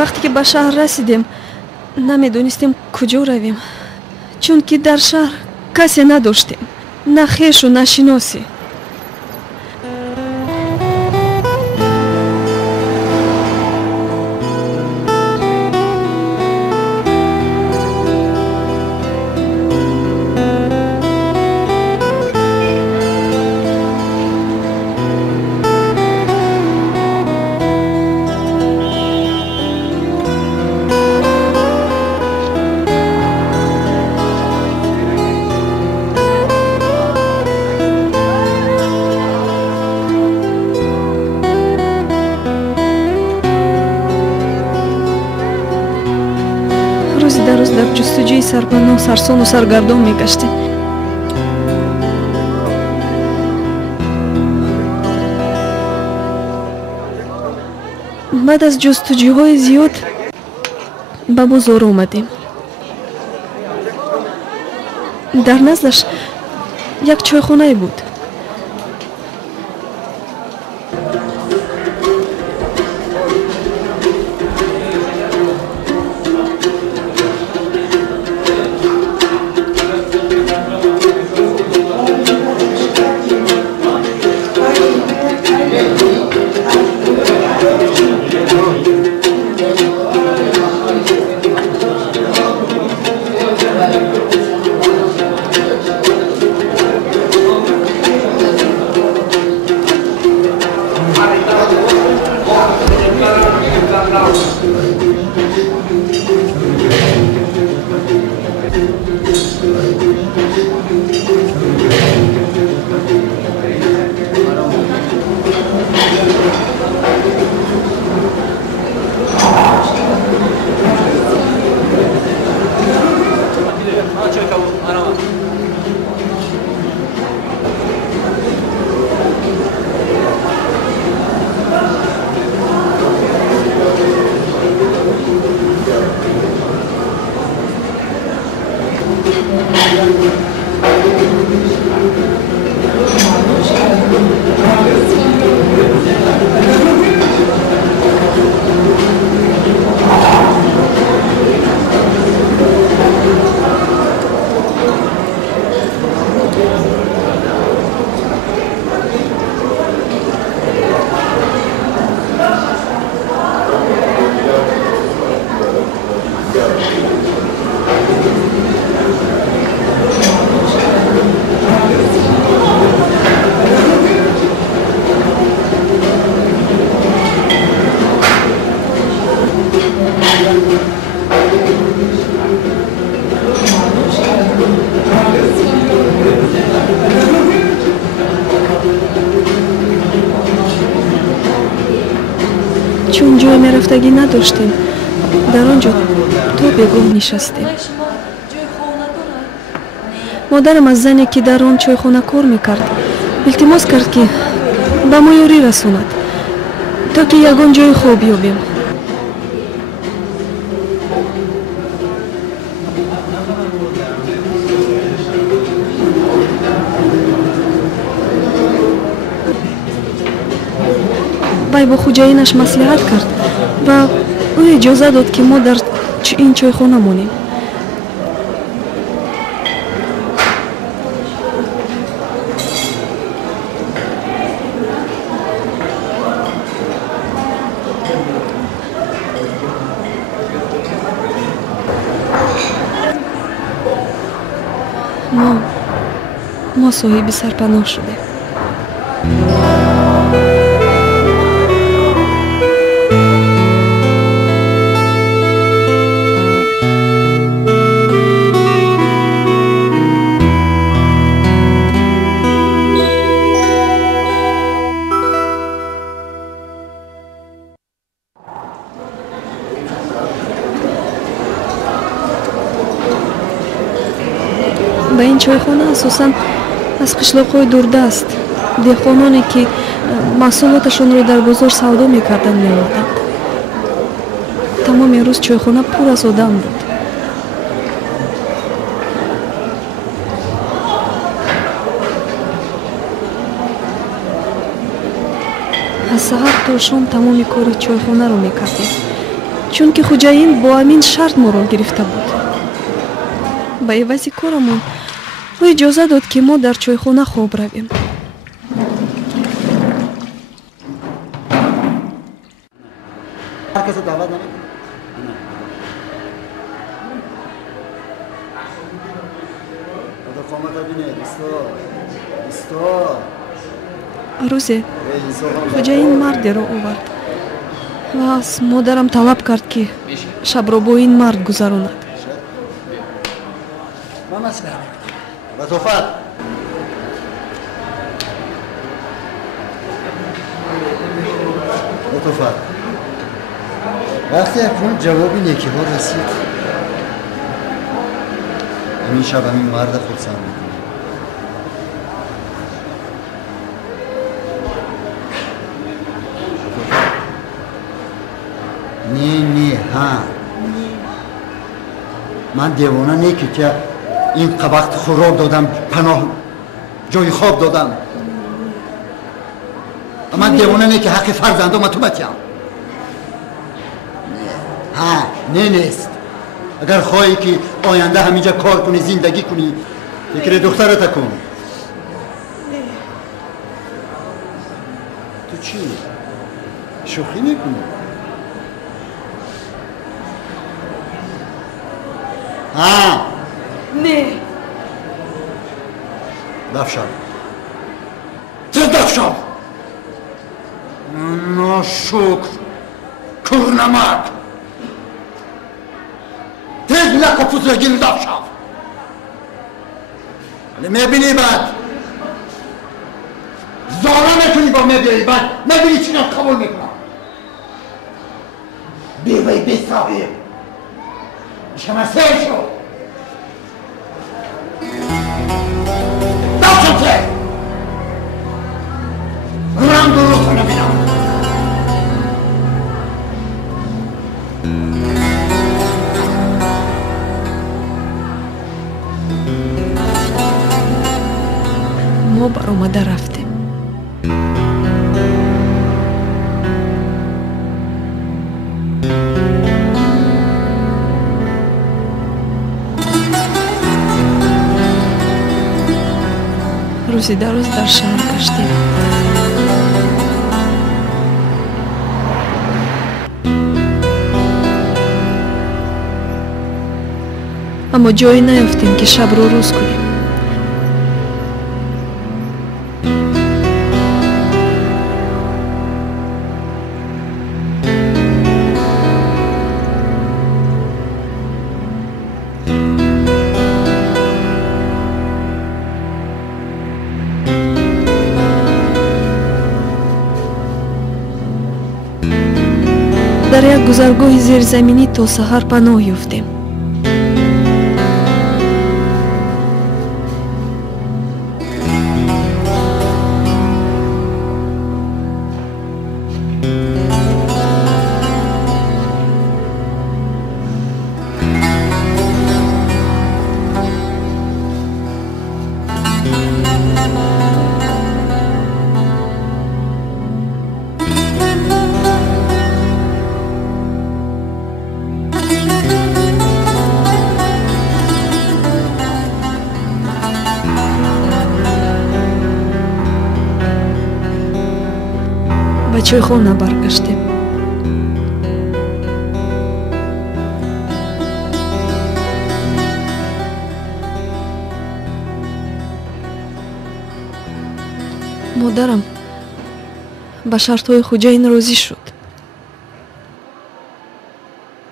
вақте ки ба шаҳр расидем намедонистем куҷо равем, чунки дар шаҳр касе надоштем, на хешу на шиносе. рӯзи дар рӯз дар ҷустуҷӯи сарпаноҳ сарсону саргардон мегаштем. баъд аз ҷустуҷӯҳои зиёд ба бозор омадем. дар наздаш як чойхонае буд. чун ҷои мерафтагӣ надоштем, дар он ҷо то бегоҳ нишастем. модарам аз зане ки дар он чойхона кор мекард илтимос кард ки ба мо ёрӣ расонад, то ки ягон ҷои хоб ёбем. вай бо хуҷаинаш маслиҳат кард ва ӯ иҷоза дод ки мо дар ин чойхона монем. мо соҳиби сарпаноҳ шудем. ба ин чойхона асосан аз қишлоқҳои дурдаст деҳқононе ки маҳсулоташонро дар бозор савдо мекарданд меомаданд. тамоми рӯз чойхона пур аз одам буд. аз саҳар то шом тамоми кори чойхонаро мекардем. чунки хуҷаин бо амин шарт моро гирифта буд. ба эвази корамон ӯ иҷоза дод ки мо дар чойхона хоб равем. рӯзе хуҷаин мардеро овард ва аз модарам талаб кард ки шабро бо ин мард гузаронад. وقتی اکنون جوابی نیکی‌ها رسید همین شب همین مرد خودسر میکنه. نه ها من دیوانه نیکی که این وقت خراب دادم پناه جای خواب دادم. من دیوانه نیکی حق فرزندم تو بتیم. ها نه نیست. اگر خواهی که آینده همینجا کار کنی زندگی کنی فکر دخترت کن. تو چی؟ شوخی میکنی؟ ها نه دفشم تو دفشم ناشکر کرنمک تیز لکه پوزگیر دفشم ولی میبینی بعد زارا نکنی با میبینی بعد میبینی چیکار قبول میکنم بیوی بی صاحب شما سیر شو دفشم ته رنگ رو کنه بینم ما برآمده رفتیم. روزی دراز در شهر گشتیم. اما جایی نیافتیم که شب رو روز کنیم. дар як гузаргоҳи зерзаминӣ то саҳар паноҳ ёфтем. ба чойхона баргаштем. модарам ба шартҳои хуҷаин розӣ шуд.